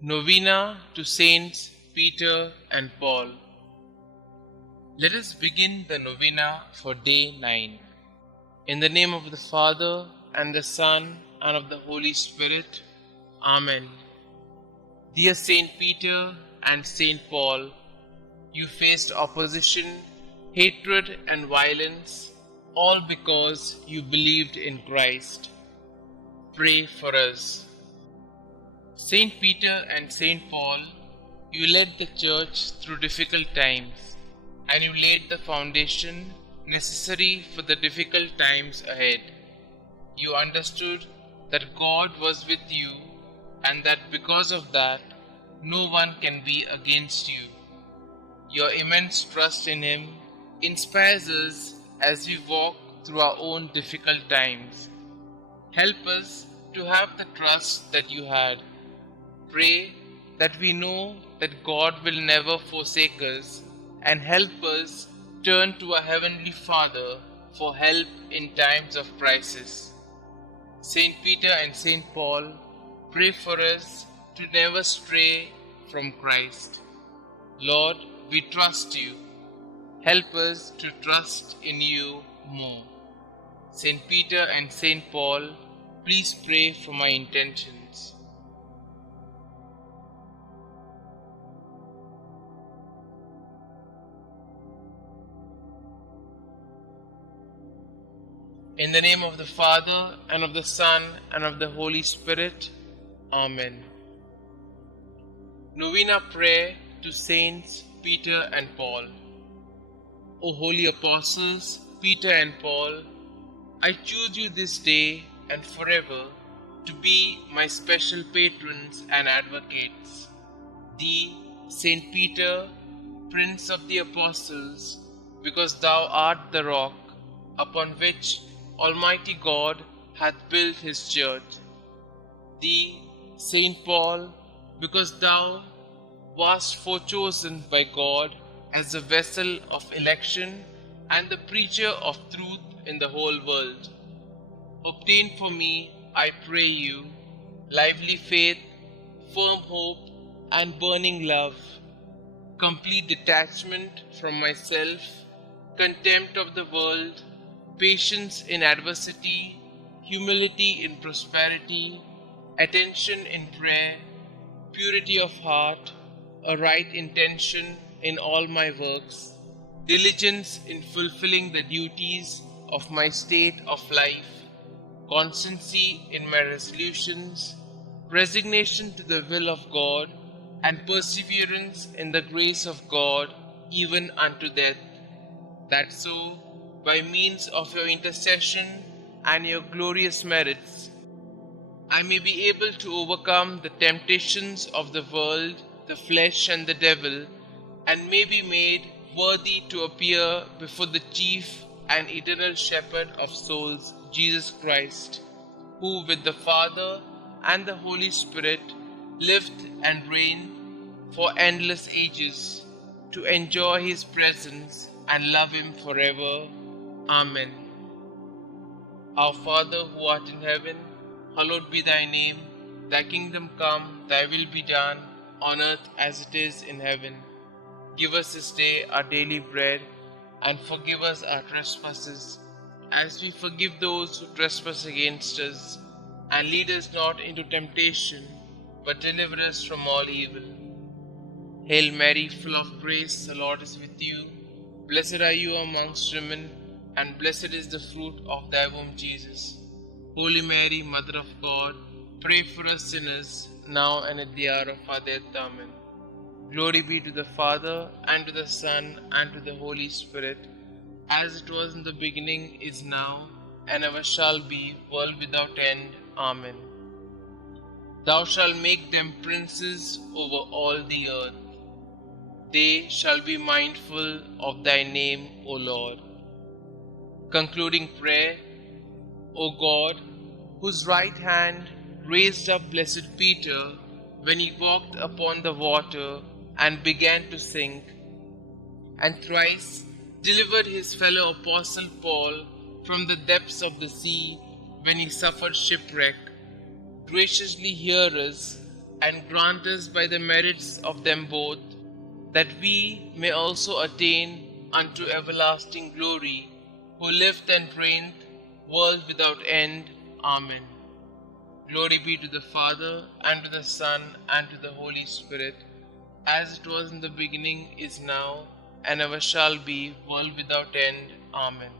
Novena to Saints Peter and Paul. Let us begin the novena for day 9. In the name of the Father, and the Son, and of the Holy Spirit. Amen. Dear Saint Peter and Saint Paul, you faced opposition, hatred, and violence, all because you believed in Christ. Pray for us. Saint Peter and Saint Paul, you led the Church through difficult times, and you laid the foundation necessary for the difficult times ahead. You understood that God was with you, and that because of that, no one can be against you. Your immense trust in Him inspires us as we walk through our own difficult times. Help us to have the trust that you had. Pray that we know that God will never forsake us, and help us turn to our Heavenly Father for help in times of crisis. Saint Peter and Saint Paul, pray for us to never stray from Christ. Lord, we trust you. Help us to trust in you more. Saint Peter and Saint Paul, please pray for my intentions. In the name of the Father, and of the Son, and of the Holy Spirit. Amen. Novena Prayer to Saints Peter and Paul. O holy apostles, Peter and Paul, I choose you this day and forever to be my special patrons and advocates. Thee, Saint Peter, Prince of the Apostles, because thou art the rock upon which Almighty God hath built his church. Thee, Saint Paul, because thou wast forechosen by God as the vessel of election and the preacher of truth in the whole world. Obtain for me, I pray you, lively faith, firm hope, and burning love, complete detachment from myself, contempt of the world, patience in adversity, humility in prosperity, attention in prayer, purity of heart, a right intention in all my works, diligence in fulfilling the duties of my state of life, constancy in my resolutions, resignation to the will of God, and perseverance in the grace of God even unto death, that so, by means of your intercession and your glorious merits, I may be able to overcome the temptations of the world, the flesh, and the devil, and may be made worthy to appear before the chief and eternal shepherd of souls, Jesus Christ, who with the Father and the Holy Spirit lived and reigned for endless ages, to enjoy his presence and love him forever. Amen. Our Father who art in heaven, hallowed be thy name. Thy kingdom come, thy will be done, on earth as it is in heaven. Give us this day our daily bread, and forgive us our trespasses, as we forgive those who trespass against us. And lead us not into temptation, but deliver us from all evil. Hail Mary, full of grace, the Lord is with you. Blessed are you amongst women, and blessed is the fruit of thy womb, Jesus. Holy Mary, Mother of God, pray for us sinners, now and at the hour of our death. Amen. Glory be to the Father, and to the Son, and to the Holy Spirit, as it was in the beginning, is now, and ever shall be, world without end. Amen. Thou shalt make them princes over all the earth. They shall be mindful of thy name, O Lord. Concluding prayer. O God, whose right hand raised up blessed Peter when he walked upon the water and began to sink, and thrice delivered his fellow apostle Paul from the depths of the sea when he suffered shipwreck, graciously hear us and grant us by the merits of them both, that we may also attain unto everlasting glory, who liveth and reigneth, world without end. Amen. Glory be to the Father, and to the Son, and to the Holy Spirit, as it was in the beginning, is now, and ever shall be, world without end. Amen.